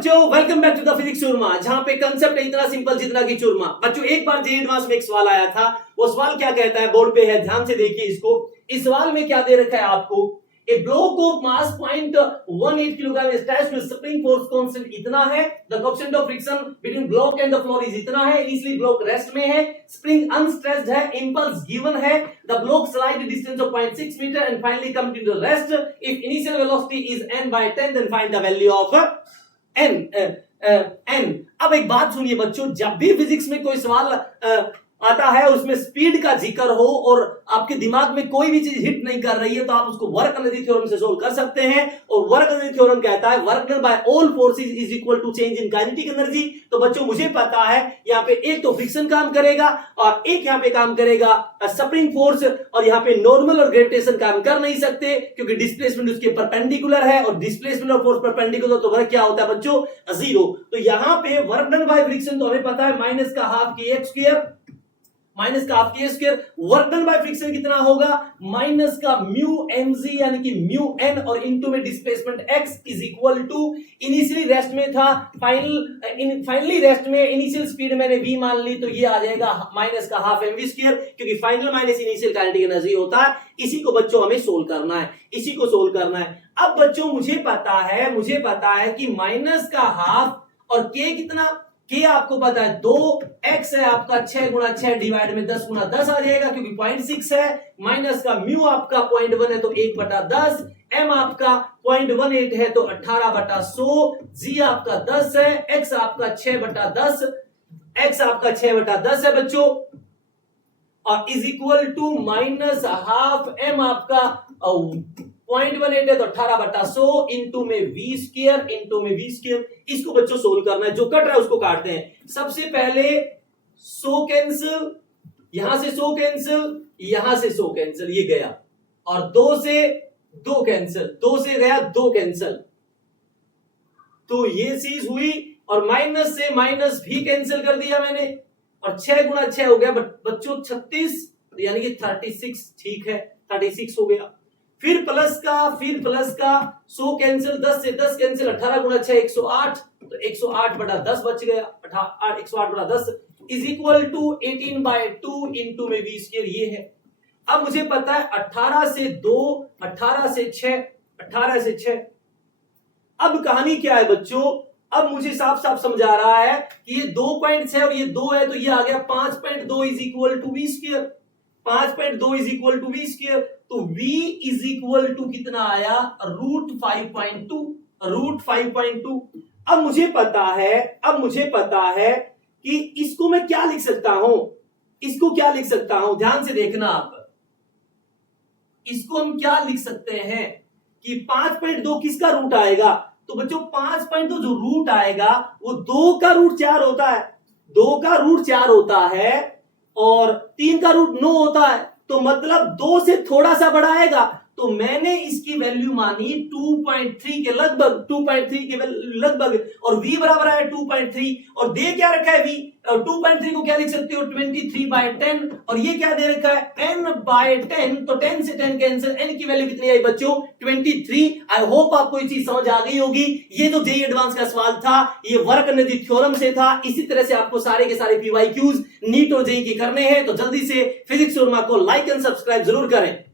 बच्चों, welcome back to the physics churma, जहां पे कंसेप्ट है इतना सिंपल जितना कि चूरमा। बच्चों, एक बार जेईई एडवांस में एक सवाल आया था। वो सवाल क्या कहता है, बोर्ड पे है, ध्यान से देखिए इसको। इस सवाल में क्या दे रखा है आपको, a block of mass 0.18 kilogram is attached to spring force constant इतना है, the coefficient of friction between block and the floor is इतना है, इनिशियली ब्लॉक रेस्ट में है, स्प्रिंग अनस्ट्रेस्ड है, इंपल्स गिवन है, the block slide distance of 0.6 metre and finally come to the rest. If initial velocity is n/10 then find the value of n। अब एक बात सुनिए बच्चों, जब भी फिजिक्स में कोई सवाल आता है उसमें स्पीड का जिक्र हो और आपके दिमाग में कोई भी चीज हिट नहीं कर रही है तो आप उसको वर्क एनर्जी थ्योरम से सोल्व कर सकते हैं। और वर्क एनर्जी थ्योरम कहता है work done by all forces is equal to change in kinetic energy. तो बच्चों मुझे पता है यहाँ पे एक तो फ्रिक्शन काम करेगा और एक यहाँ पे काम करेगा स्प्रिंग फोर्स, और यहाँ पे नॉर्मल और ग्रेविटेशन काम कर नहीं सकते क्योंकि डिस्प्लेसमेंट उसके परपेंडिकुलर है, और डिस्प्लेसमेंट और फोर्स परपेंडिकुलर तो वर्क क्या होता है बच्चों, जीरो। तो यहाँ पे वर्क डन बाय फ्रिक्शन तो हमें पता है माइनस का हाफ के एक्स स्क्वायर, माइनस का हाफ के square. Work done by friction कितना होगा, माइनस का म्यू mg यानी कि म्यू n और इनटू में displacement x is equal to, initially rest में था, फाइनली रेस्ट में इनिशियल स्पीड मैंने v मान ली तो ये आ जाएगा माइनस का हाफ mv स्क्वायर, क्योंकि final minus initial kinetic energy होता है। इसी को बच्चों हमें सोल्व करना है, इसी को सोल्व करना है। अब बच्चों मुझे पता है कि माइनस का हाफ और k कितना, के आपको पता है 2x है आपका, 6 गुणा 6 डिवाइड में 10 गुणा 10 आ जाएगा क्योंकि 0.6 है, माइनस का म्यू आपका 0.1 है तो 1/10, m आपका 0.18 है तो 18/100, g आपका 10 है, x आपका 6/10, x आपका 6/10 है बच्चों, और is equal to minus half m आपका 0.18 है तो 18/100 इंटू में v स्क्वायर। इसको बच्चों सोल्व करना है, जो कट रहा है उसको काटते हैं। सबसे पहले 100 कैंसिल, यहां से 100 कैंसिल, यहां से 100 कैंसिल, ये गया, और 2 से 2 कैंसिल, 2 से गया 2 कैंसिल, तो ये चीज हुई, और माइनस से माइनस भी कैंसिल कर दिया मैंने, और 6 गुणा 6 हो गया बच्चों 36, यानी कि 36, ठीक है 36 हो गया। फिर प्लस का 100 कैंसिल, 10 से 10 कैंसिल, 18 गुणा 6 108, तो 108/10 बच गया, 108/10 इज इक्वल टू 18/2 इंटू में v स्क्वायर, ये है। अब मुझे पता है 18 से 2, 18 से 6, 18 से 6। अब कहानी क्या है बच्चों, अब मुझे साफ साफ समझा रहा है कि ये 2.6 और ये 2 है तो ये आ गया 5.2 is equal to v square, 5.2 is equal to v square. तो v इज इक्वल टू कितना आया, √5.2। अब मुझे पता है कि इसको मैं क्या लिख सकता हूं, ध्यान से देखना आप। इसको हम क्या लिख सकते हैं कि 5.2 किसका रूट आएगा, तो बच्चों 5.2 जो रूट आएगा वो 2 का रूट 4 होता है, 2 का रूट 4 होता है और 3 का रूट 9 होता है, तो मतलब 2 से थोड़ा सा बड़ा आएगा। तो मैंने इसकी वैल्यू मानी 2.3 के लगभग, और v बराबर है 2.3, और दे क्या रखा है v, 2.3 को क्या लिख सकते हो 23/10, और ये क्या दे रखा है n/10, तो 10 से 10 कैंसिल, n की वैल्यू कितनी आई बच्चों 23। आई होप आपको ये चीज समझ आ गई होगी। ये तो जेईई एडवांस का सवाल था, ये वर्क एनर्जी थ्योरम से था। इसी तरह से आपको सारे के सारे पीवाईक्यूज नीट और जेईई के करने हैं, तो जल्दी से फिजिक्स चूरमा को लाइक एंड सब्सक्राइब जरूर करें।